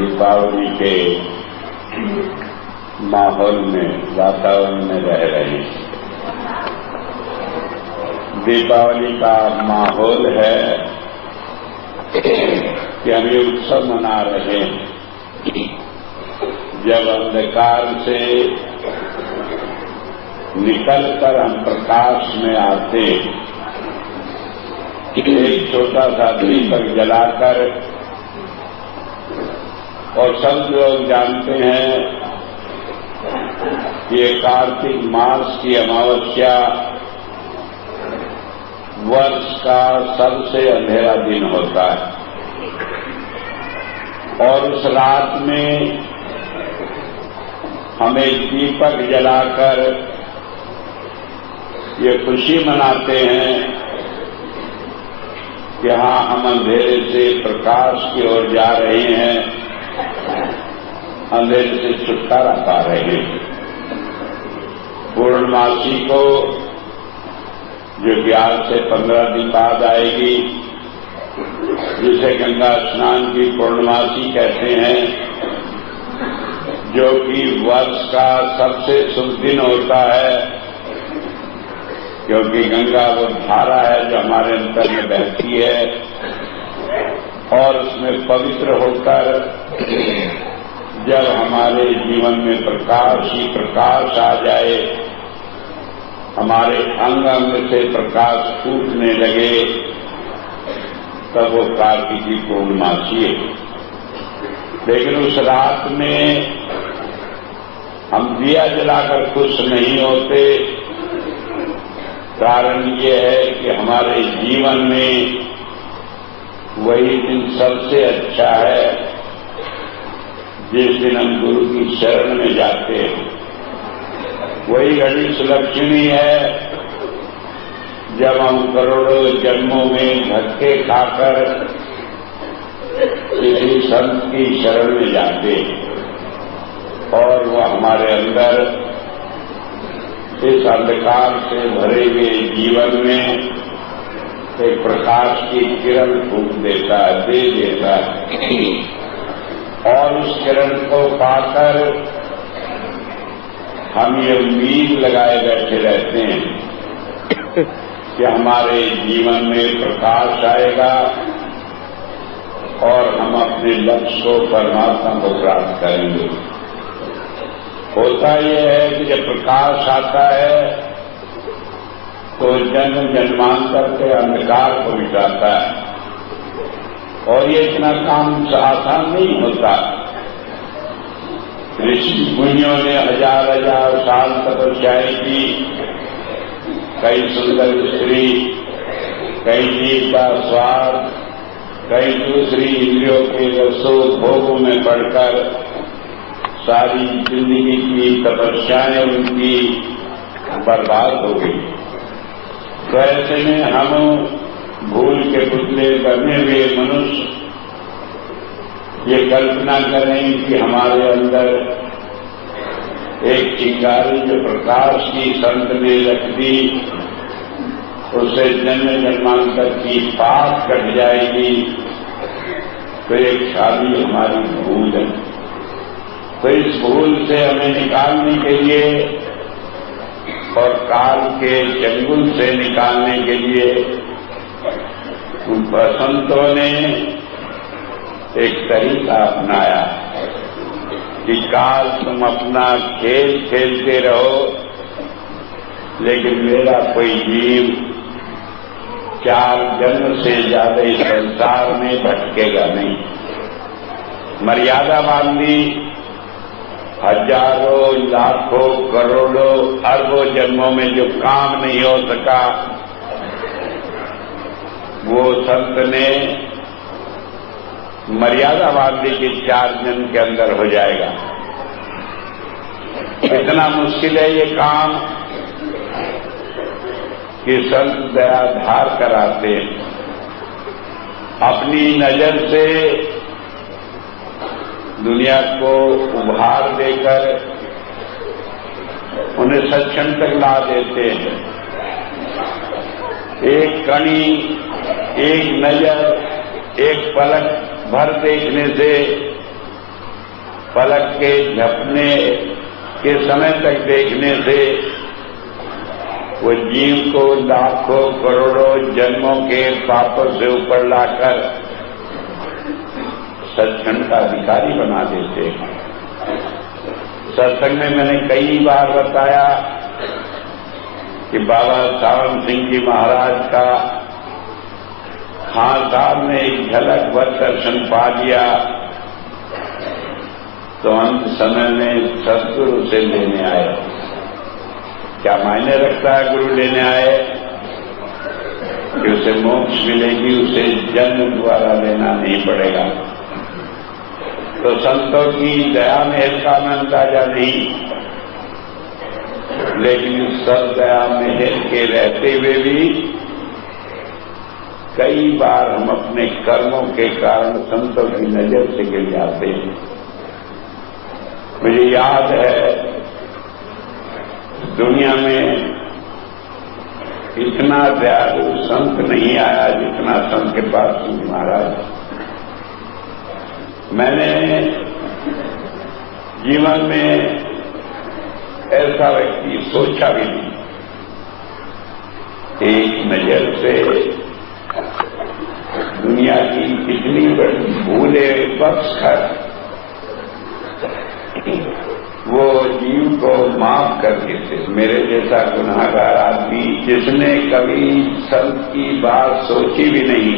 दीपावली के माहौल में, वातावरण में रह रहे हैं। दीपावली का माहौल है कि हम ये उत्सव मना रहे हैं जब अंधकार से निकलकर हम प्रकाश में आते, एक छोटा सा दीपक जलाकर, और सब लोग जानते हैं कि कार्तिक मास की अमावस्या वर्ष का सबसे अंधेरा दिन होता है, और उस रात में हम एक दीपक जलाकर ये खुशी मनाते हैं कि हाँ, हम अंधेरे से प्रकाश की ओर जा रहे हैं, अंधेरे से छुटकारा पा रहे हैं। पूर्णमासी को, जो कि आज से 15 दिन बाद आएगी, जिसे गंगा स्नान की पूर्णमासी कहते हैं, जो कि वर्ष का सबसे शुभ दिन होता है, क्योंकि गंगा वो धारा है जो हमारे अंतर में बहती है, और उसमें पवित्र होकर जब हमारे जीवन में प्रकाश ही प्रकाश आ जाए, हमारे अंग अंग से प्रकाश फूटने लगे, तब वो कार्तिक की पूर्णमासी है। लेकिन उस रात में हम दिया जलाकर खुश नहीं होते। कारण ये है कि हमारे जीवन में वही दिन सबसे अच्छा है जिस दिन हम गुरु की शरण में जाते हैं। वही घड़ी सुलक्षणी है जब हम करोड़ों जन्मों में धक्के खाकर किसी संत की शरण में जाते हैं, और वह हमारे अंदर इस अंधकार से भरे हुए जीवन में एक प्रकाश की किरण फूंक देता है, दे देता है, और उस किरण को पाकर हम ये उम्मीद लगाए बैठे रहते हैं कि हमारे जीवन में प्रकाश आएगा और हम अपने लक्ष्य को, परमात्मा को प्राप्त करेंगे। होता यह है कि जब प्रकाश आता है तो जन्म जन्मांतर के अंधकार को मिटाता है, और ये इतना काम आसान नहीं होता। ऋषि मुनियों ने हजार हजार साल तपस्याएं की, कई सुंदर स्त्री, कई जीव का स्वाद, कई दूसरी इंद्रियों के रसों भोगों में पड़कर सारी जिंदगी की तपस्याएं उनकी बर्बाद हो गई। तो ऐसे में हम भूल के पुतले करने हुए मनुष्य ये कल्पना करें कि हमारे अंदर एक चिंगारी जो प्रकाश की संत ने रख दी, उससे जन्म जन्मांतर की पाप कट जाएगी, तो एक शादी हमारी भूल है। तो इस भूल से हमें निकालने के लिए और काल के चंगुल से निकालने के लिए उन संतों ने एक तरीका अपनाया कि काल तुम अपना खेल खेलते रहो, लेकिन मेरा कोई जीव 4 जन्म से ज्यादा इस संसार में भटकेगा नहीं। मर्यादा बांधी, हजारों, लाखों, करोड़ों, अरबों जन्मों में जो काम नहीं हो सका, वो संत ने मर्यादा बांधी के 4 जन्म के अंदर हो जाएगा। इतना मुश्किल है ये काम कि संत दया धार कराते, अपनी नजर से दुनिया को उभार देकर उन्हें सत्संग तक ला देते हैं। एक कणी, एक नजर, एक पलक भर देखने से पलक के झपने के समय तक देखने से वो जीव को लाखों करोड़ों जन्मों के पापों से ऊपर लाकर सत्संग का अधिकारी बना देते हैं। सत्संग में मैंने कई बार बताया कि बाबा सावन सिंह जी महाराज का खान साहब ने एक झलक भर दर्शन पा लिया तो अंत समय में सदगुरु से लेने आए। क्या मायने रखता है गुरु लेने आए कि उसे मोक्ष मिलेगी, उसे जन्म द्वारा लेना नहीं पड़ेगा। तो संतों की दया मेहर का मैं अंदाजा नहीं, लेकिन इस सब दया मेहर के रहते हुए भी कई बार हम अपने कर्मों के कारण संतों की नजर से गिर जाते हैं। मुझे याद है दुनिया में इतना दयालु संत नहीं आया जितना संत के पास महाराज। मैंने जीवन में ऐसा व्यक्ति सोचा भी नहीं। एक नजर से दुनिया की कितनी बड़ी भूलें बख्शकर वो जीव को माफ कर देते। मेरे जैसा गुनाहगार आदमी जिसने कभी संत की बात सोची भी नहीं,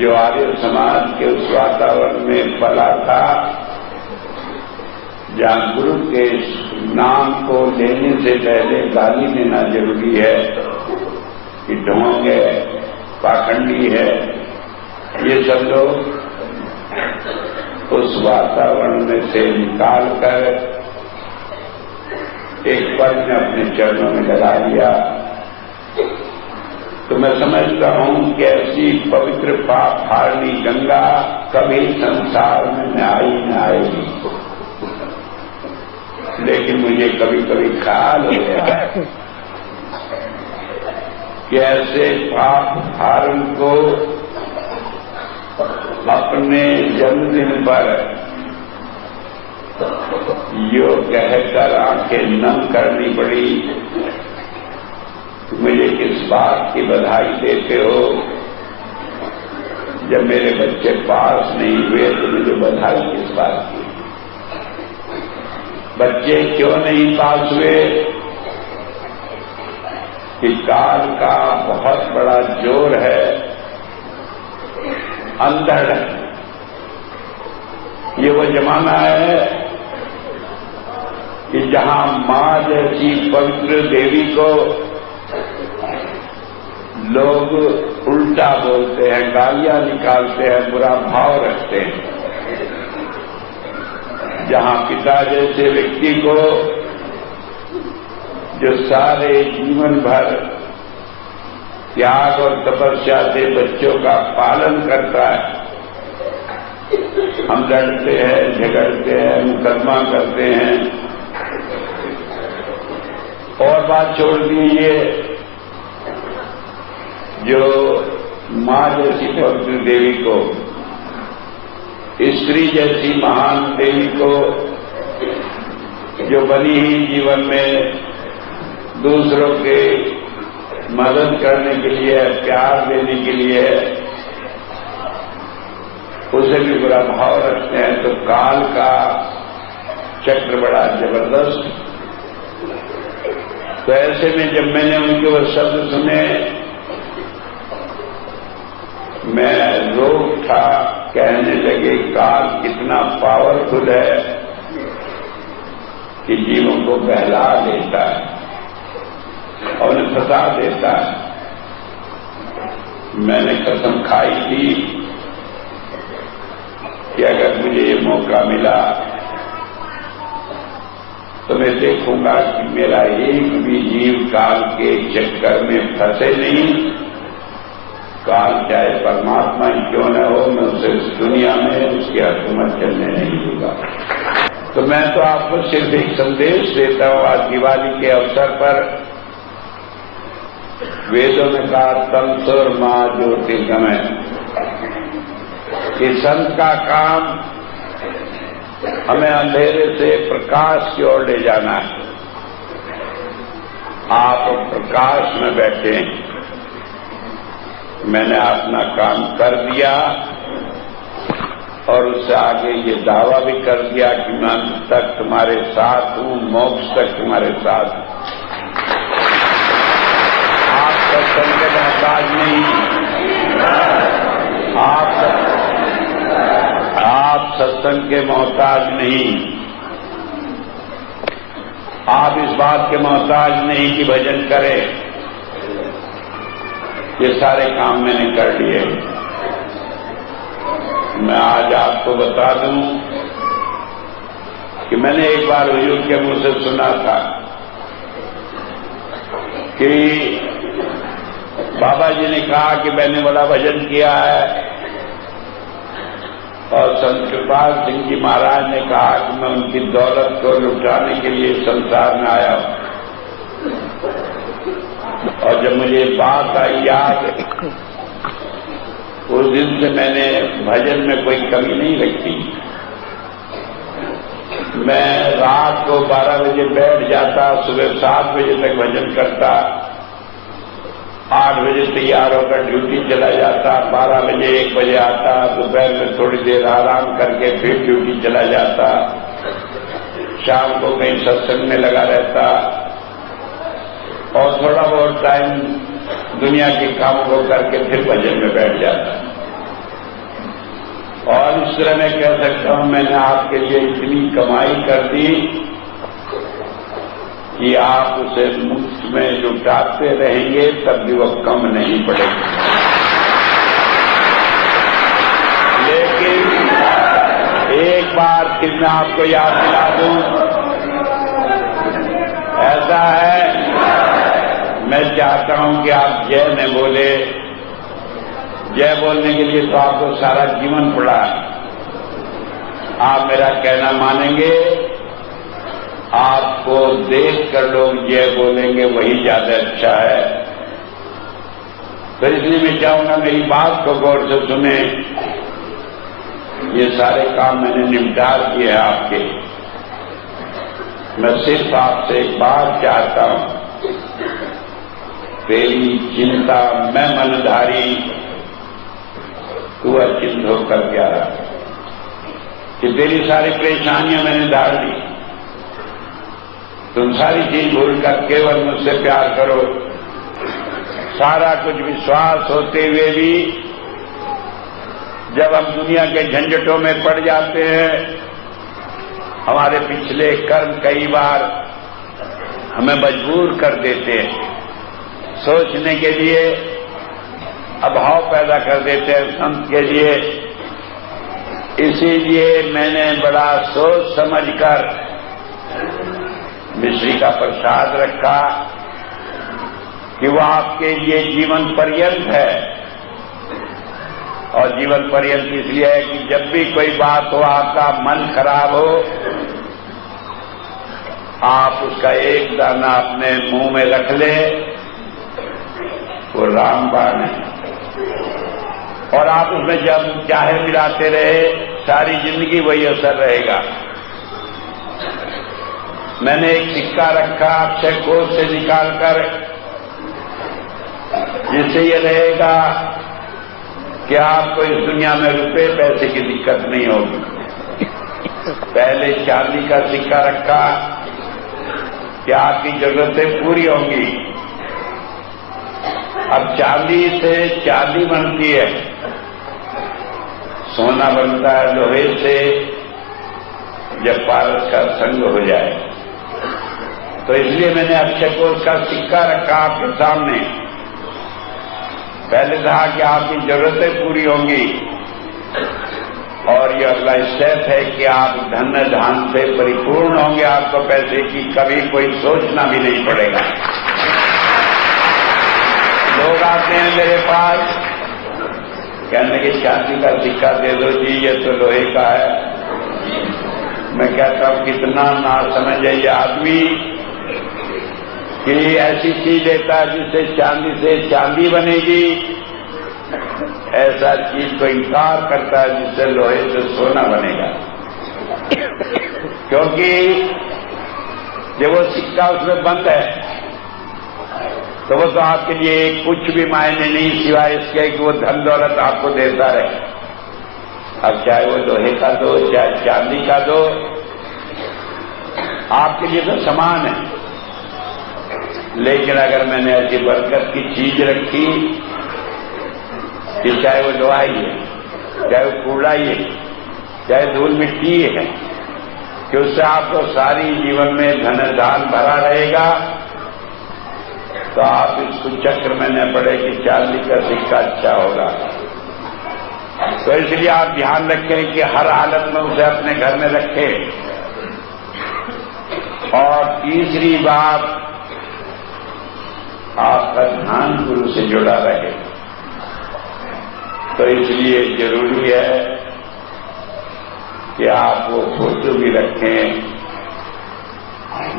जो आर्य समाज के उस वातावरण में पला था जहां गुरु के नाम को लेने से पहले गाली देना जरूरी है कि ढोंग है, पाखंडी है, ये सब लोग उस वातावरण में से निकालकर एक पल में अपने चरणों में लगा लिया। तो मैं समझता हूं कि ऐसी पवित्र पाप हारनी गंगा कभी संसार में न आएगी। लेकिन मुझे कभी कभी ख्याल हो गया कि ऐसे पाप हारण को अपने जन्मदिन पर यो कहकर आंखें नम करनी पड़ी। मुझे किस बात की बधाई देते हो? जब मेरे बच्चे पास नहीं हुए तो मुझे बधाई किस बात की? बच्चे क्यों नहीं पास हुए? कि काल का बहुत बड़ा जोर है, अंधड़। ये वो जमाना है कि जहां मां जैसी पवित्र देवी को लोग उल्टा बोलते हैं, गालियां निकालते हैं, बुरा भाव रखते हैं। जहां पिता जैसे व्यक्ति को जो सारे जीवन भर त्याग और तपस्या से बच्चों का पालन करता है, हम लड़ते हैं, झगड़ते हैं, मुकदमा करते हैं। और बात छोड़ दीजिए, जो मां जैसी पवित्र देवी को, स्त्री जैसी महान देवी को, जो बनी ही जीवन में दूसरों के मदद करने के लिए, प्यार देने के लिए, उसे भी बुरा भाव रखते हैं। तो काल का चक्र बड़ा जबरदस्त। तो ऐसे में जब मैंने उनके वो शब्द सुने, मैं रो उठा। कहने लगे काल कितना पावरफुल है कि जीवों को बहला देता है और उन्हें फंसा देता है। मैंने कसम खाई थी कि अगर मुझे ये मौका मिला तो मैं देखूंगा कि मेरा एक भी जीव काल के चक्कर में फंसे नहीं। काल चाहे परमात्मा ही क्यों न हो, मैं उसे इस दुनिया में उसकी हुकूमत चलने नहीं दूंगा। तो मैं तो आपको सिर्फ एक संदेश देता हूं। आज दिवाली के अवसर पर वेदों में कहा तमसोर मां ज्योतिर्गमय, कि संत का काम हमें अंधेरे से प्रकाश की ओर ले जाना है। आप प्रकाश में बैठे हैं। मैंने अपना काम कर दिया और उससे आगे ये दावा भी कर दिया कि मैं अंत तक तुम्हारे साथ हूं, मोक्ष तक तुम्हारे साथ हूं। आप सत्संग के मोहताज नहीं, आप सत्संग के मोहताज नहीं, आप इस बात के मोहताज नहीं कि भजन करें। ये सारे काम मैंने कर लिए। मैं आज आपको बता दूं कि मैंने एक बार हुजूर के मुंह से सुना था कि बाबा जी ने कहा कि मैंने बड़ा भजन किया है, और संत कृपाल सिंह जी महाराज ने कहा कि मैं उनकी दौलत को लुटाने के लिए संसार में आया हूं। और जब मुझे बात आई याद, उस दिन से मैंने भजन में कोई कमी नहीं रखी। मैं रात को 12 बजे बैठ जाता, सुबह 7 बजे तक भजन करता, 8 बजे तैयार होकर ड्यूटी चला जाता, 12 बजे 1 बजे आता, दोपहर में थोड़ी देर आराम करके फिर ड्यूटी चला जाता, शाम को कहीं सत्संग में लगा रहता और थोड़ा बहुत टाइम दुनिया के कामों को करके फिर भजन में बैठ जाता। और इस तरह मैं कह सकता हूं मैंने आपके लिए इतनी कमाई कर दी कि आप उसे मुफ्त में लुटाते रहेंगे तब भी वो कम नहीं पड़ेगी। लेकिन एक बार फिर मैं आपको याद दिला दूं, ऐसा है मैं चाहता हूं कि आप जय न बोले। जय बोलने के लिए तो आपको सारा जीवन पड़ा। आप मेरा कहना मानेंगे, आपको देख कर लोग जय बोलेंगे, वही ज्यादा अच्छा है। तो इसलिए मैं चाहूंगा मेरी बात को गौर से सुने। ये सारे काम मैंने निपटार किए हैं आपके। मैं सिर्फ आपसे एक बात चाहता हूं, तेरी चिंता मैं मनधारी, तू अचिंत होकर क्या रहा कि तेरी सारी परेशानियां मैंने डाल दी। तुम सारी चीज भूलकर केवल मुझसे प्यार करो। सारा कुछ विश्वास होते हुए भी जब हम दुनिया के झंझटों में पड़ जाते हैं, हमारे पिछले कर्म कई बार हमें मजबूर कर देते हैं, सोचने के लिए अभाव पैदा कर देते हैं संत के लिए। इसीलिए मैंने बड़ा सोच समझकर मिश्री का प्रसाद रखा कि वो आपके लिए जीवन पर्यंत है। और जीवन पर्यंत इसलिए है कि जब भी कोई बात हो, आपका मन खराब हो, आप उसका एक दाना अपने मुंह में रख ले, वो रामबाण है। और आप उसमें जब चाहे मिलाते रहे, सारी जिंदगी वही असर रहेगा। मैंने एक सिक्का रखा अक्षय कोष से निकालकर, जिससे ये रहेगा कि आपको इस दुनिया में रुपए पैसे की दिक्कत नहीं होगी। पहले चांदी का सिक्का रखा कि आपकी जरूरतें पूरी होंगी। अब चांदी से चांदी बनती है, सोना बनता है लोहे से जब पारस का संग हो जाए। तो इसलिए मैंने अक्षय कोष का सिक्का रखा आपके सामने। पहले कहा कि आपकी जरूरतें पूरी होंगी, और ये अगला स्टेप है कि आप धन धान से परिपूर्ण होंगे। आपको पैसे की कभी कोई सोचना भी नहीं पड़ेगा। लोग आते हैं मेरे पास, कहने की चांदी का सिक्का दे दो जी, ये तो लोहे का है। मैं कहता हूं कितना ना समझे ये आदमी कि ऐसी चीज लेता है जिससे चांदी से चांदी बनेगी, ऐसा चीज को इनकार करता है जिससे लोहे से सोना बनेगा। क्योंकि जब वो सिक्का उसमें बंद है तो वो तो आपके लिए कुछ भी मायने नहीं सिवाय इसके कि वो धन दौलत आपको देता रहे। अब चाहे वो लोहे का दो चाहे चांदी का दो, आपके लिए तो समान है। लेकिन अगर मैंने ऐसी बरकत की चीज रखी कि चाहे वो लोहा ही है, चाहे वो कूड़ा ही है, चाहे धूल मिट्टी है, कि उससे आपको सारी जीवन में धन दान भरा रहेगा, तो आप इसको चक्र में न पड़े कि चांदी का सिक्का अच्छा होगा। तो इसलिए आप ध्यान रखें कि हर हालत में उसे अपने घर में रखें। और तीसरी बात, आपका ध्यान गुरु से जुड़ा रहे। तो इसलिए जरूरी है कि आप वो फोटो भी रखें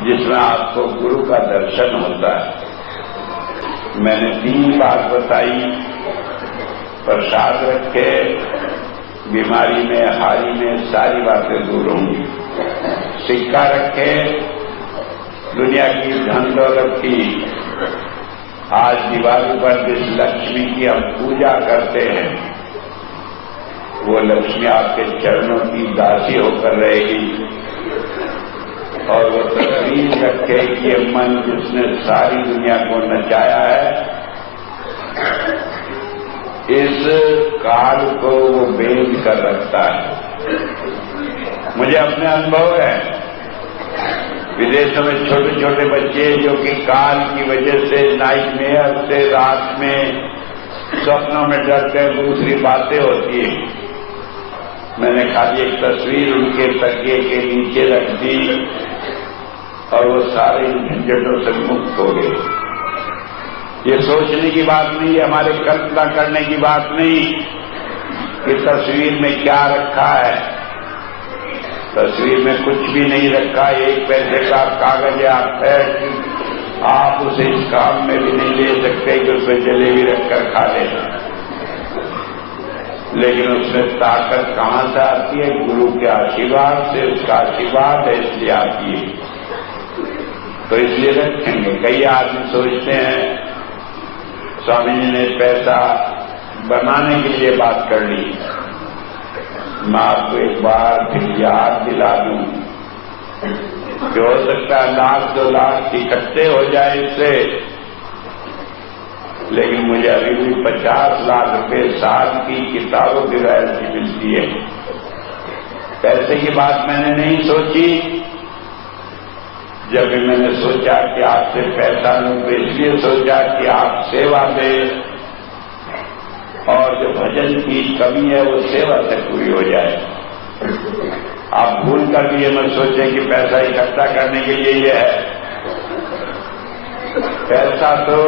जिसमें आपको गुरु का दर्शन होता है। मैंने 3 बात बताई, प्रसाद रखे, बीमारी में हारी में सारी बातें दूर होंगी। सिक्का रखे, दुनिया की धन दौलत की आज दिवाली पर जिस लक्ष्मी की हम पूजा करते हैं वो लक्ष्मी आपके चरणों की दासी होकर रहेगी। और वो तस्वीर रखे कि ये मन जिसने सारी दुनिया को नचाया है, इस काल को वो बेच कर रखता है। मुझे अपने अनुभव है, विदेशों में छोटे छोटे बच्चे जो कि काल की वजह से नाइट मेयर से रात में स्वप्नों में डरते हैं, दूसरी बातें होती है। मैंने खाली एक तस्वीर उनके तकिए के नीचे रख दी और वो सारे झंझटों से मुक्त हो गए। ये सोचने की बात नहीं है, हमारे कल्पना करने की बात नहीं कि तस्वीर में क्या रखा है। तस्वीर में कुछ भी नहीं रखा, 1 पैसे का कागज या पैर, आप उसे इस काम में भी नहीं ले सकते कि उसमें जलेबी रखकर खा ले। लेकिन उसमें ताकत कहां से आती है? गुरु के आशीर्वाद से। उसका आशीर्वाद है इसलिए आती है। तो इसलिए रखेंगे। कई आदमी सोचते हैं स्वामी जी ने पैसा बनाने के लिए बात कर ली। मैं आपको एक बार फिर याद दिला दूं कि हो सकता है 1-2 लाख इकट्ठे हो जाए इससे, लेकिन मुझे अभी भी 50 लाख रुपए साल की किताबों की रॉयल्टी मिलती है। पैसे की बात मैंने नहीं सोची। जब भी मैंने सोचा कि आपसे पैसा लूं तो इसलिए सोचा कि आप सेवा दें और जो भजन की कमी है वो सेवा से पूरी हो जाए। आप भूल कर भी ये मत सोचें कि पैसा इकट्ठा करने के लिए ये है। पैसा तो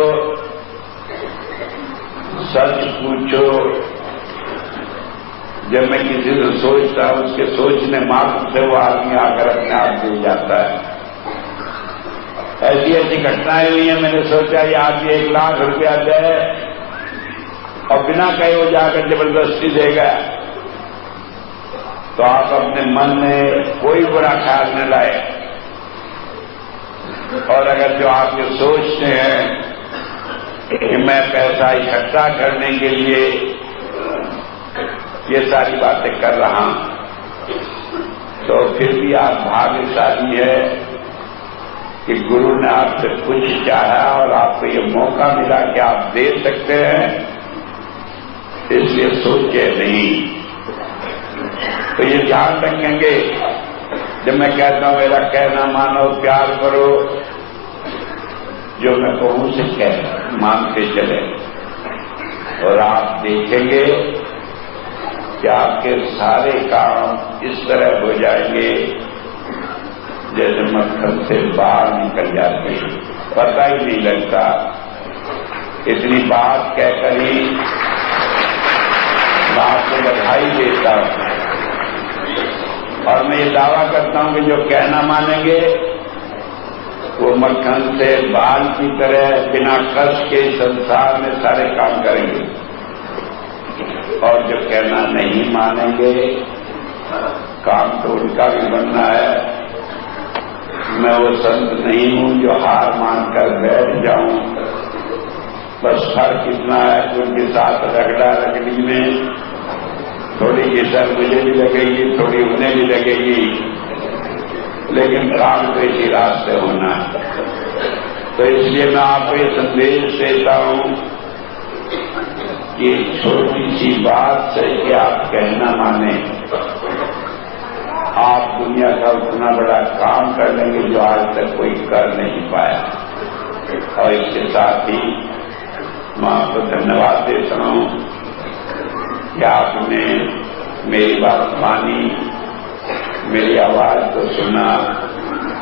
सच पूछो, जब मैं किसी से सोचता हूं उसके सोचने मात्र से वो आदमी आकर अपने आप जुड़ जाता है। ऐसी ऐसी घटनाएं हुई हैं। मैंने सोचा ये आदमी 1 लाख रुपया दे और बिना कहे वो जाकर जबरदस्ती देगा, तो आप अपने मन में कोई बुरा ख्याल न लाए। और अगर जो आपके सोचते हैं कि मैं पैसा इकट्ठा करने के लिए ये सारी बातें कर रहा हूं, तो फिर भी आप भाग्यशाली है कि गुरु ने आपसे कुछ चाहा और आपको ये मौका मिला कि आप दे सकते हैं, इसलिए सोचे नहीं। तो ये ध्यान रखेंगे। जब मैं कहता हूं मेरा कहना मानो, प्यार करो, जो मैं कहूं से कह मानते चले, और आप देखेंगे कि आपके सारे काम इस तरह हो जाएंगे जैसे मक्खन से बाहर निकल जाते हैं, पता ही नहीं लगता। इतनी बात कहकर ही मैं आपको बधाई देता हूं। और मैं ये दावा करता हूं कि जो कहना मानेंगे वो मक्खन से बाल की तरह बिना कष्ट के संसार में सारे काम करेंगे। और जो कहना नहीं मानेंगे, काम तो उनका भी बनना है मैं वो संत नहीं हूं जो हार मानकर बैठ जाऊं। बस फर्क इतना है कि उनके साथ रगड़ा रगड़ी में थोड़ी घिसल मुझे भी लगेगी, थोड़ी उन्हें भी लगेगी, लेकिन काम तो इसी रास्ते होना है। तो इसलिए मैं आपको ये संदेश देता हूं कि छोटी सी बात से कि आप कहना माने, आप दुनिया का उतना बड़ा काम कर लेंगे जो आज तक कोई कर नहीं पाया। और इसके साथ ही मैं आपको धन्यवाद देता हूं कि आपने मेरी बात मानी, मेरी आवाज को सुना।